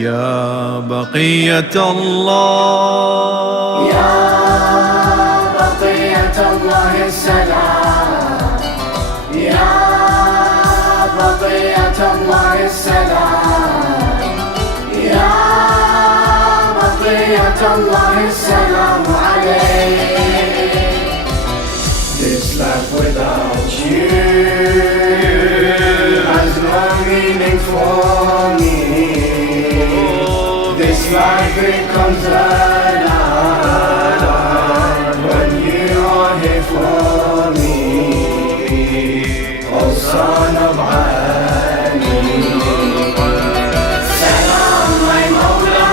يا بقية الله، يا بقية الله السلام، يا بقية الله السلام، يا بقية الله السلام عليك. This life without you has no meaning for me. This life becomes alive when you are here for me. Oh son of Ali, Salam my Mawla,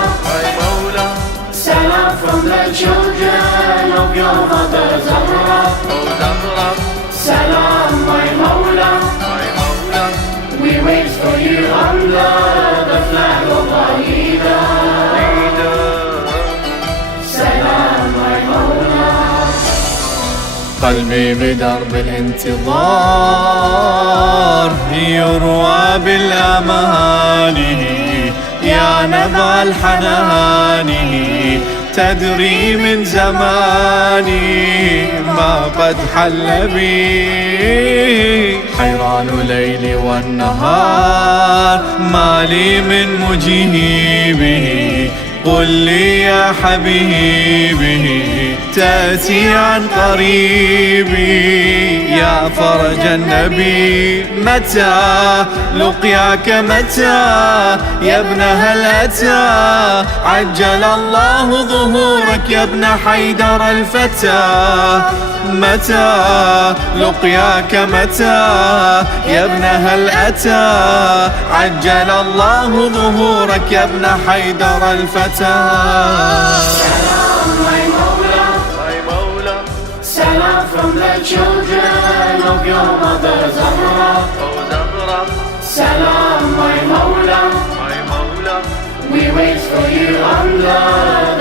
Salam from the children of your mother Zahra. Salam my Mawla, we wait for you under the flag of Aida. Salam my Mawla. قلبي بدرب الانتظار يروى بالأماني، يا نبع الحنان تدري من زماني ما قد حل بي. حيران ليلي والنهار ما لي من مجيبه، قل لي يا حبيبي تأتي عن قريبي. يا فرج النبي متى لقياك، متى يا ابن هل أتى عجل الله ظهورك يا ابن حيدر الفتى. متى لقياك، متى يا ابن هل أتى عجل الله ظهورك يا ابن حيدر الفتى. Salam my Mawla, Salam from the children of your mother Zahra. Salam my Mawla, we wait for you under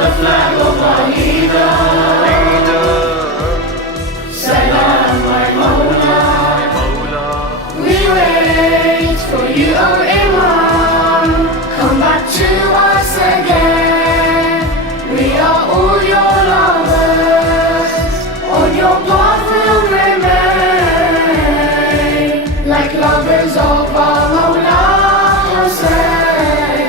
the flag of Aida. Salam my Mawla, we wait for you, oh Imam, come back to us again. We are all your lovers, on your path will remain, like lovers of our Mawla Hussain.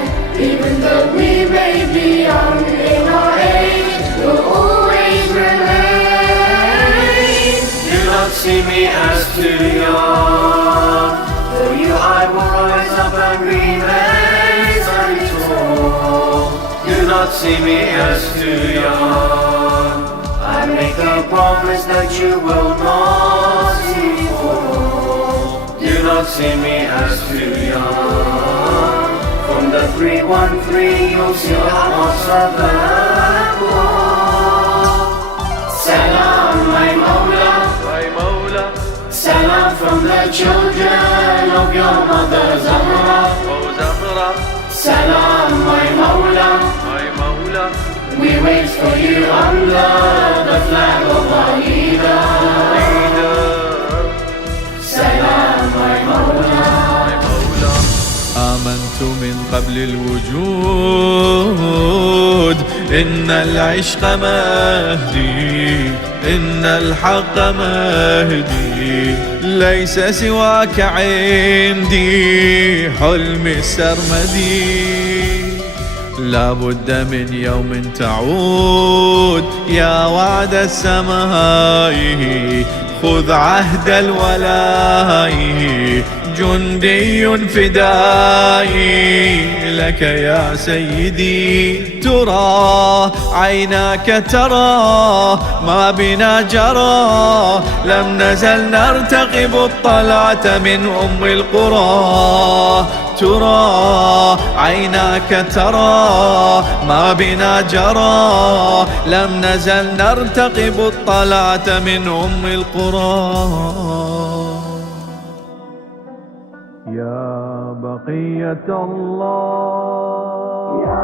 Even though we may be young in our age, we'll always remain. Do not see me as too young, for you I will rise up and remain very tall. Do not see me as too young, I make a promise that you will not see me fall. Do not see me as too young, from the 313 you'll see how much Salam my Mawla, Salam from the children of your mother Zahra. Salam my Mawla, we wait for you under the flag of Aida. Salam my Mawla. آمنت من قبل الوجود إن العشق مهدي، إن الحق مهدي، ليس سواك عندي حلمي السرمدي. لا بد من يوم تعود يا وعد السماء، خذ عهد الولاء، جندي فدائي لك يا سيدي. ترى عيناك ترى ما بنا جرى، لم نزل نرتقب الطلعة من أم القرى. ترى عيناك ترى ما بنا جرى، لم نزل نرتقب الطلعة من أم القرى. يا بقية الله، يا